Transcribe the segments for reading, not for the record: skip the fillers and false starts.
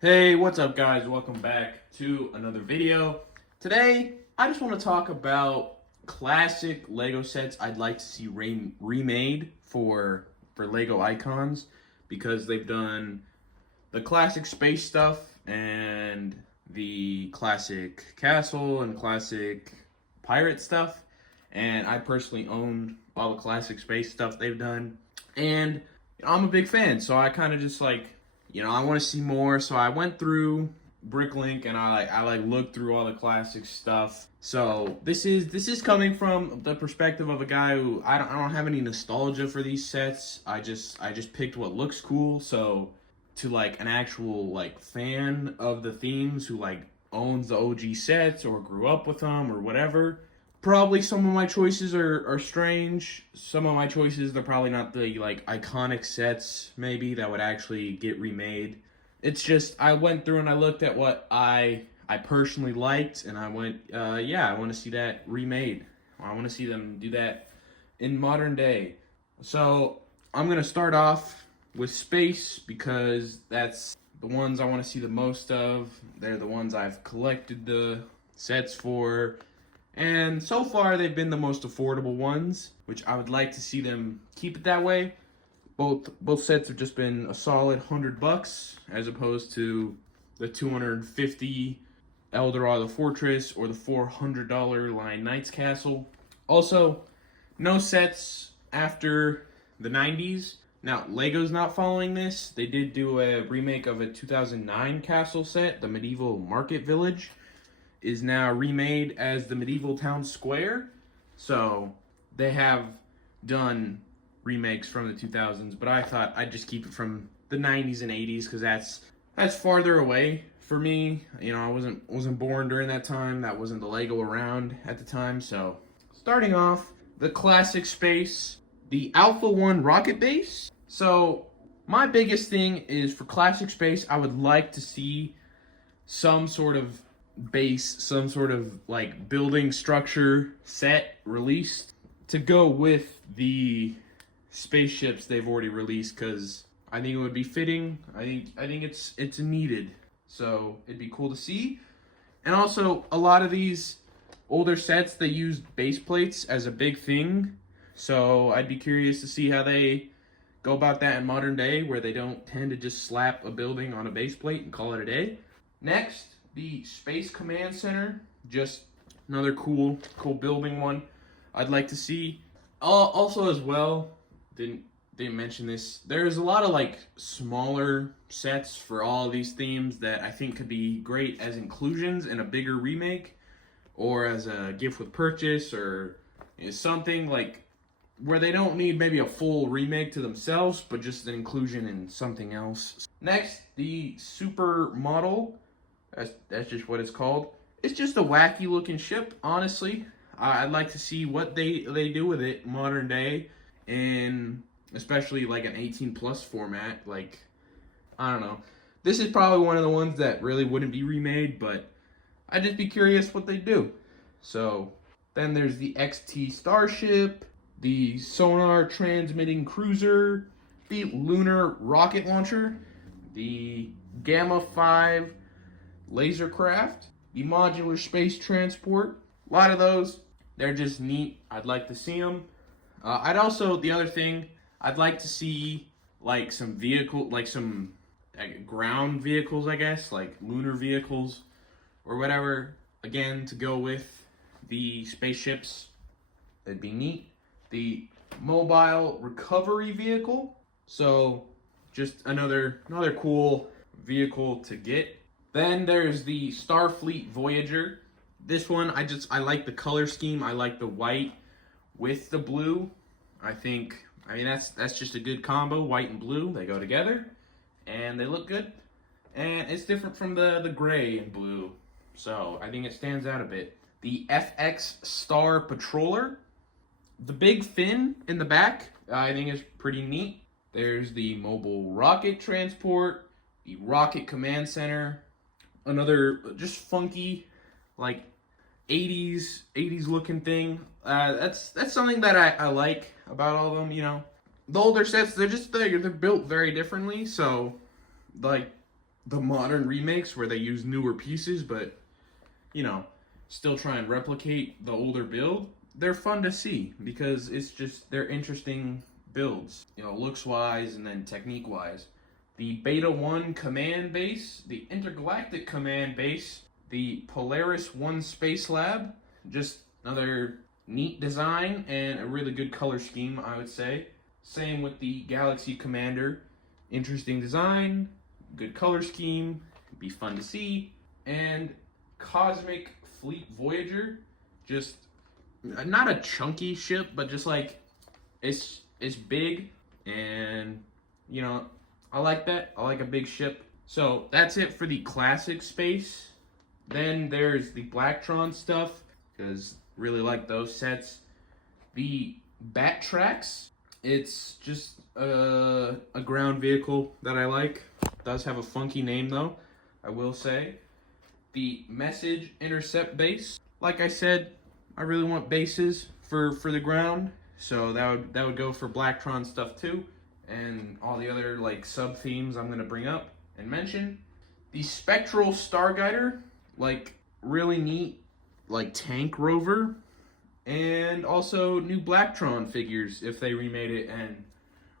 Hey, what's up guys? Welcome back to another video. Today, I just want to talk about classic Lego sets I'd like to see remade for Lego icons because they've done the classic space stuff and the classic castle and classic pirate stuff. And I personally own all the classic space stuff they've done. And I'm a big fan, so I kind of just I want to see more. So I went through Bricklink and I looked through all the classic stuff. So this is coming from the perspective of a guy who I don't have any nostalgia for these sets. I just picked what looks cool. So to like an actual like fan of the themes who like owns the OG sets or grew up with them or whatever, probably some of my choices are strange. Some of my choices, they're probably not the like iconic sets maybe that would actually get remade. It's just I went through and I looked at what I personally liked and I went, yeah, I want to see that remade. I want to see them do that in modern day. So I'm gonna start off with space because that's the ones I want to see the most of. They're the ones I've collected the sets for. And so far, they've been the most affordable ones, which I would like to see them keep it that way. Both sets have just been a solid $100 as opposed to the $250 Eldorado Fortress or the $400 Lion Knights Castle. Also, no sets after the 90s. Now, Lego's not following this. They did do a remake of a 2009 castle set, the Medieval Market Village is now remade as the Medieval Town Square. So they have done remakes from the 2000s, but I thought I'd just keep it from the 90s and 80s because that's farther away for me. You know, I wasn't born during that time. That wasn't the Lego around at the time. So starting off, the classic space, the Alpha 1 rocket base. So my biggest thing is for classic space, I would like to see some sort of base, some sort of like building structure set released to go with the spaceships they've already released, because I think it would be fitting. I think it's needed. So it'd be cool to see. And also a lot of these older sets, they used base plates as a big thing. So I'd be curious to see how they go about that in modern day, where they don't tend to just slap a building on a base plate and call it a day. Next, the Space Command Center, just another cool building one I'd like to see. Also as well, didn't mention this, there's a lot of like smaller sets for all of these themes that I think could be great as inclusions in a bigger remake or as a gift with purchase, or something like where they don't need maybe a full remake to themselves, but just an inclusion in something else. Next, the Super Model. That's just what it's called. It's just a wacky looking ship, honestly. I'd like to see what they do with it modern day, in especially like an 18 plus format. Like, I don't know. This is probably one of the ones that really wouldn't be remade, but I'd just be curious what they do. So then there's the XT Starship, the Sonar Transmitting Cruiser, the Lunar Rocket Launcher, the Gamma 5 Laser Craft, the Modular Space Transport. A lot of those, they're just neat. I'd like to see them. The other thing, I'd like to see like some vehicle, like some ground vehicles, I guess, like lunar vehicles or whatever, again, to go with the spaceships. That'd be neat. The Mobile Recovery Vehicle. So just another cool vehicle to get. Then there's the Starfleet Voyager. This one, I like the color scheme. I like the white with the blue. I mean that's just a good combo. White and blue, they go together and they look good. And it's different from the gray and blue. So I think it stands out a bit. The FX Star Patroller. The big fin in the back, I think is pretty neat. There's the Mobile Rocket Transport, the Rocket Command Center. Another just funky, like 80s looking thing. That's something that I like about all of them. You know, the older sets, they're built very differently. So like the modern remakes where they use newer pieces, but, you know, still try and replicate the older build, they're fun to see because it's just, they're interesting builds, you know, looks wise and then technique wise. The Beta 1 command base, the Intergalactic command base, the Polaris 1 Space Lab, just another neat design and a really good color scheme, I would say. Same with the Galaxy Commander, interesting design, good color scheme, be fun to see. And Cosmic Fleet Voyager, just not a chunky ship, but just like it's big, and you know, I like that. I like a big ship. So that's it for the classic space. Then there's the Blacktron stuff, because really like those sets. The Bat Tracks, it's just a ground vehicle that I like. It does have a funky name though, I will say. The Message Intercept base, like I said, I really want bases for the ground, so that would go for Blacktron stuff too, and all the other like sub themes I'm gonna bring up and mention. The Spectral Starguider, like really neat, like tank rover, and also new Blacktron figures if they remade it and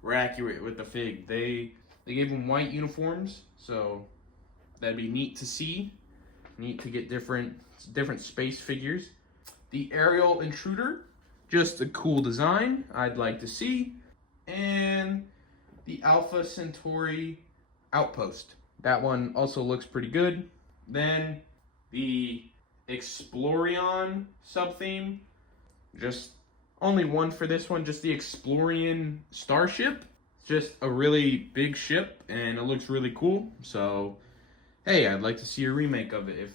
were accurate with the fig. They gave them white uniforms, so that'd be neat to see. Neat to get different space figures. The Aerial Intruder, just a cool design I'd like to see. And the Alpha Centauri Outpost. That one also looks pretty good. Then the Explorion sub-theme. Just only one for this one, just the Explorion Starship. Just a really big ship and it looks really cool. So hey, I'd like to see a remake of it if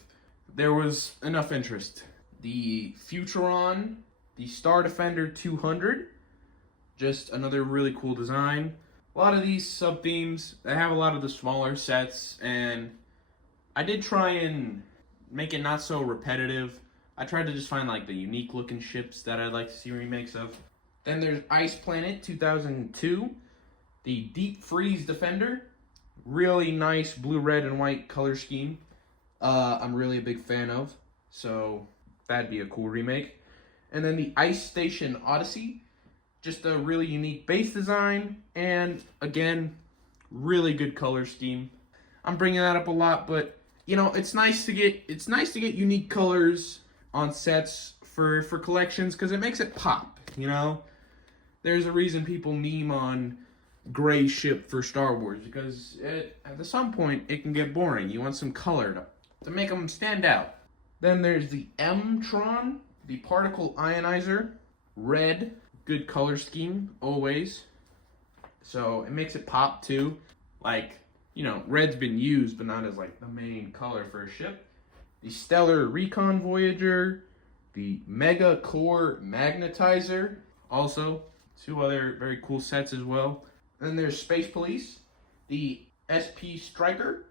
there was enough interest. The Futuron, the Star Defender 200, just another really cool design. A lot of these sub-themes, they have a lot of the smaller sets, and I did try and make it not so repetitive. I tried to just find like the unique looking ships that I'd like to see remakes of. Then there's Ice Planet 2002, the Deep Freeze Defender. Really nice blue, red, and white color scheme. I'm really a big fan of, so that'd be a cool remake. And then the Ice Station Odyssey, just a really unique base design, and again, really good color scheme. I'm bringing that up a lot, but you know, it's nice to get unique colors on sets for collections because it makes it pop. You know, there's a reason people meme on gray ship for Star Wars, because at some point it can get boring. You want some color to make them stand out. Then there's the M-Tron, the Particle Ionizer, red, good color scheme always, so it makes it pop too. Like, you know, red's been used but not as like the main color for a ship. The Stellar Recon Voyager, the Mega Core Magnetizer, also two other very cool sets as well. Then there's Space Police, the SP Striker,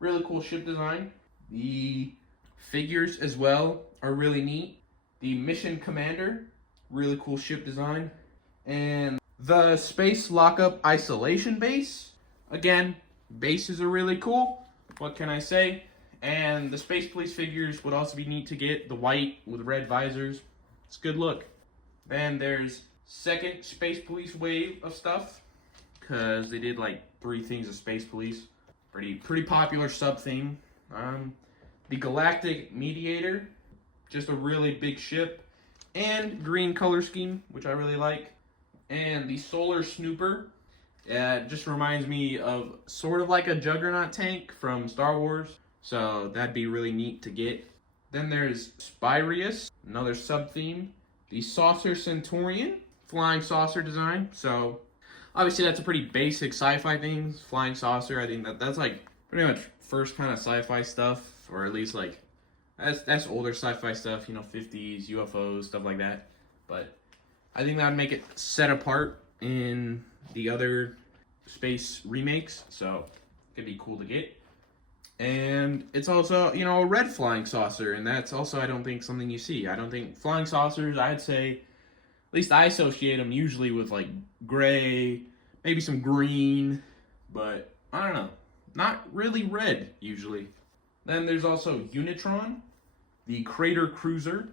really cool ship design. The figures as well are really neat. The Mission Commander, really cool ship design. And the Space Lockup Isolation Base, again, bases are really cool. What can I say? And the Space Police figures would also be neat to get. The white with red visors, it's a good look. Then there's second Space Police wave of stuff, because they did like 3 things of Space Police. Pretty popular sub-theme. The Galactic Mediator, just a really big ship, and green color scheme, which I really like. And the Solar Snooper, it just reminds me of sort of like a Juggernaut tank from Star Wars, so that'd be really neat to get. Then there's Spyrius, another sub-theme. The Saucer Centurion, flying saucer design, so obviously that's a pretty basic sci-fi thing, flying saucer. I think that's like pretty much first kind of sci-fi stuff, or at least like that's older sci-fi stuff, you know, 50s, UFOs, stuff like that. But I think that would make it set apart in the other space remakes, so it'd be cool to get. And it's also, you know, a red flying saucer, and that's also, I don't think, something you see. I don't think flying saucers, I'd say, at least I associate them usually with like gray, maybe some green, but I don't know. not really red usually. Then there's also Unitron, the Crater Cruiser,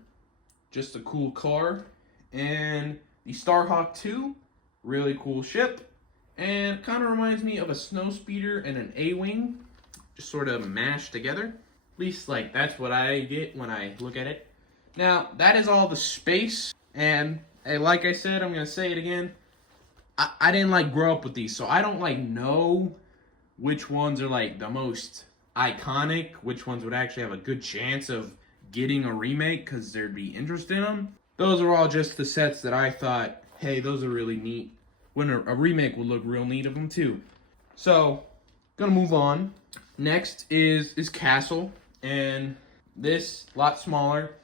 just a cool car, and the Starhawk 2, really cool ship, and kind of reminds me of a snow speeder and an A-wing, just sort of mashed together. At least, like, that's what I get when I look at it. Now, that is all the space, and hey, like I said, I'm going to say it again, I didn't, like, grow up with these, so I don't, like, know which ones are, like, the most iconic, which ones would actually have a good chance of getting a remake, because there'd be interest in them. Those are all just the sets that I thought, hey, those are really neat. When a remake would look real neat of them, too. So, gonna move on. Next is Castle, and this a lot smaller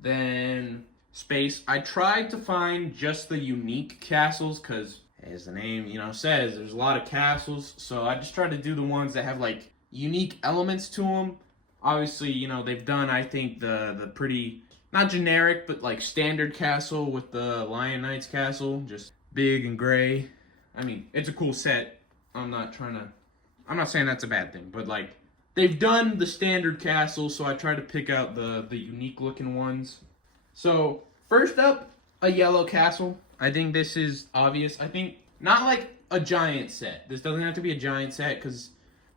than Space. I tried to find just the unique castles because, as the name says, there's a lot of castles. So I just tried to do the ones that have like unique elements to them. Obviously, they've done I think the pretty not generic but like standard castle with the Lion Knights castle, just big and gray. I mean, it's a cool set. I'm not saying that's a bad thing, but like they've done the standard castle, so I tried to pick out the unique looking ones. So first up, a yellow castle. I think this is obvious. I think not like a giant set. This doesn't have to be a giant set because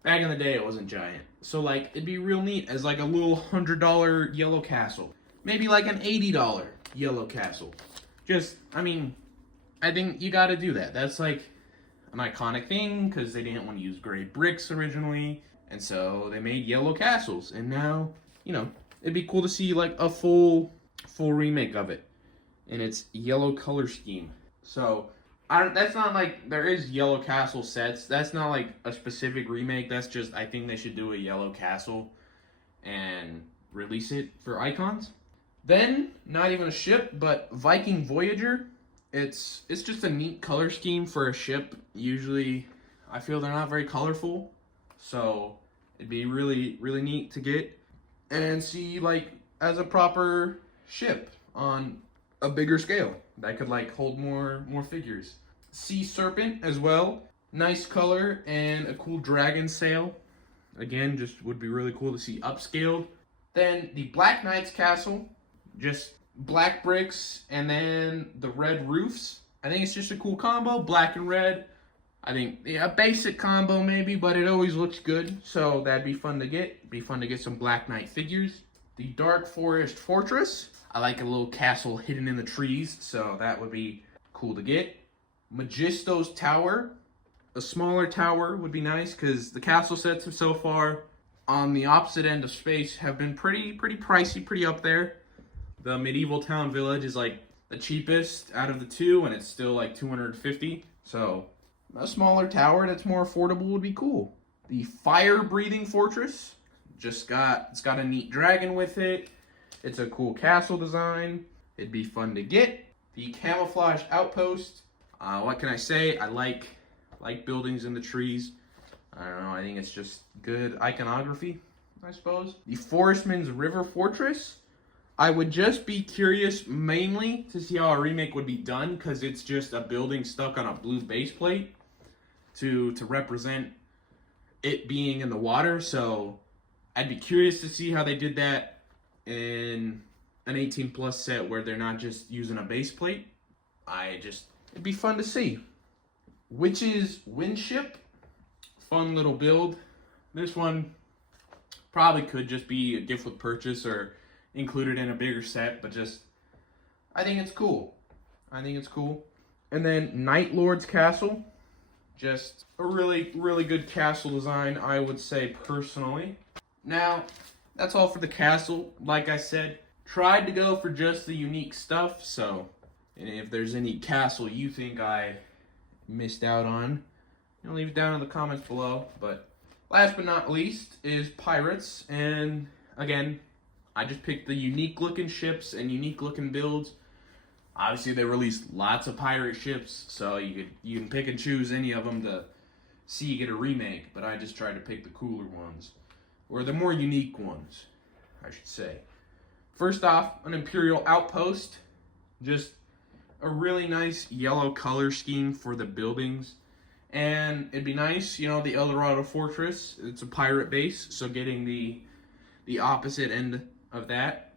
back in the day it wasn't giant. So like it'd be real neat as like a little $100 yellow castle. Maybe like an $80 yellow castle. I think you gotta do that. That's like an iconic thing because they didn't want to use gray bricks originally. And so they made yellow castles. And now, it'd be cool to see like a full remake of it in its yellow color scheme. So that's not like there is yellow castle sets. That's not like a specific remake. That's just I think they should do a yellow castle and release it for icons. Then not even a ship, but Viking Voyager. It's just a neat color scheme for a ship. Usually, I feel they're not very colorful, so it'd be really really neat to get and see like as a proper ship on a bigger scale that could like hold more figures. Sea Serpent as well, nice color and a cool dragon sail. Again, just would be really cool to see upscaled. Then the Black Knights castle, just black bricks and then the red roofs. I think it's just a cool combo, black and red. I think a basic combo maybe, but it always looks good, so that'd be fun to get. It'd be fun to get some Black Knight figures. The Dark Forest Fortress. I like a little castle hidden in the trees, so that would be cool to get. Magisto's Tower. A smaller tower would be nice because the castle sets so far on the opposite end of space have been pretty pricey, pretty up there. The Medieval Town Village is like the cheapest out of the two, and it's still like $250. So a smaller tower that's more affordable would be cool. The Fire Breathing Fortress. It's got a neat dragon with it. It's a cool castle design. It'd be fun to get. The Camouflage Outpost. What can I say? I like buildings in the trees. I don't know. I think it's just good iconography, I suppose. The Forestman's River Fortress. I would just be curious mainly to see how a remake would be done because it's just a building stuck on a blue base plate to represent it being in the water. So I'd be curious to see how they did that in an 18 plus set where they're not just using a base plate. It'd be fun to see. Witch's Windship. Fun little build. This one probably could just be a gift with purchase or included in a bigger set, but I think it's cool. And then Night Lord's Castle. Just a really, really good castle design, I would say personally. Now, that's all for the castle. Like I said, tried to go for just the unique stuff, so and if there's any castle you think I missed out on, leave it down in the comments below. But last but not least is Pirates, and again, I just picked the unique looking ships and unique looking builds. Obviously, they released lots of pirate ships, so you can pick and choose any of them to see you get a remake. But I just tried to pick the cooler ones, or the more unique ones, I should say. First off, an Imperial Outpost, just a really nice yellow color scheme for the buildings, And it'd be nice, you know, the Eldorado Fortress, it's a pirate base, so getting the opposite end of that,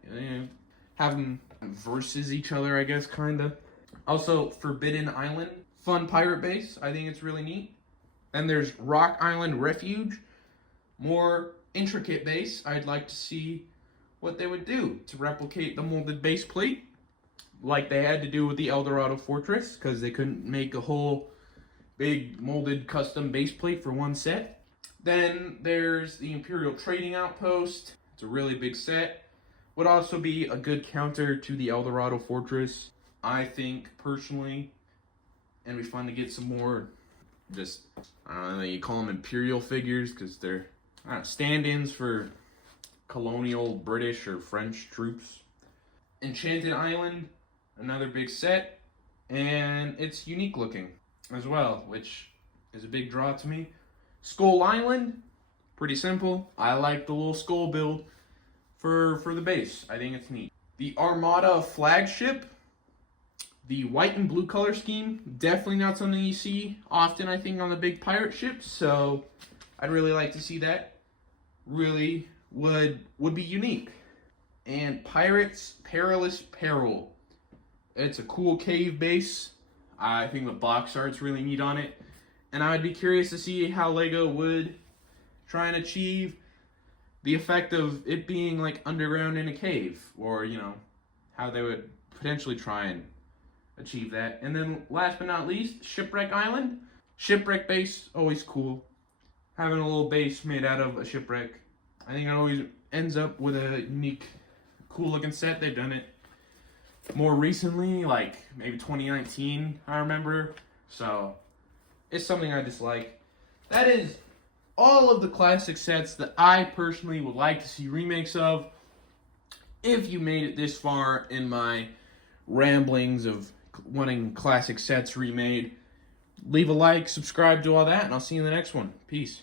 have them versus each other, I guess, kind of. Also, Forbidden Island, fun pirate base. I think it's really neat. And there's Rock Island Refuge, more intricate base. I'd like to see what they would do to replicate the molded base plate, like they had to do with the Eldorado Fortress, because they couldn't make a whole big molded custom base plate for one set. Then there's the Imperial Trading Outpost. It's a really big set. Would also be a good counter to the Eldorado Fortress, I think, personally. And it'd be fun to get some more, just, I don't know, you call them Imperial figures, because they're stand-ins for colonial British or French troops. Enchanted Island, another big set. And it's unique looking as well, which is a big draw to me. Skull Island, pretty simple. I like the little skull build for the base. I think it's neat. The Armada flagship, the white and blue color scheme, definitely not something you see often, I think, on the big pirate ships, so I'd really like to see that. Really would be unique. And Pirates Perilous Peril. It's a cool cave base. I think the box art's really neat on it. And I would be curious to see how LEGO would try and achieve the effect of it being like underground in a cave. Or, you know, how they would potentially try and achieve that. And then last but not least, Shipwreck Island. Shipwreck base, always cool. Having a little base made out of a shipwreck. I think it always ends up with a unique, cool looking set. They've done it more recently, like maybe 2019, I remember. So it's something I dislike. That is all of the classic sets that I personally would like to see remakes of. If you made it this far in my ramblings of wanting classic sets remade, leave a like, subscribe, do all that, and I'll see you in the next one. Peace.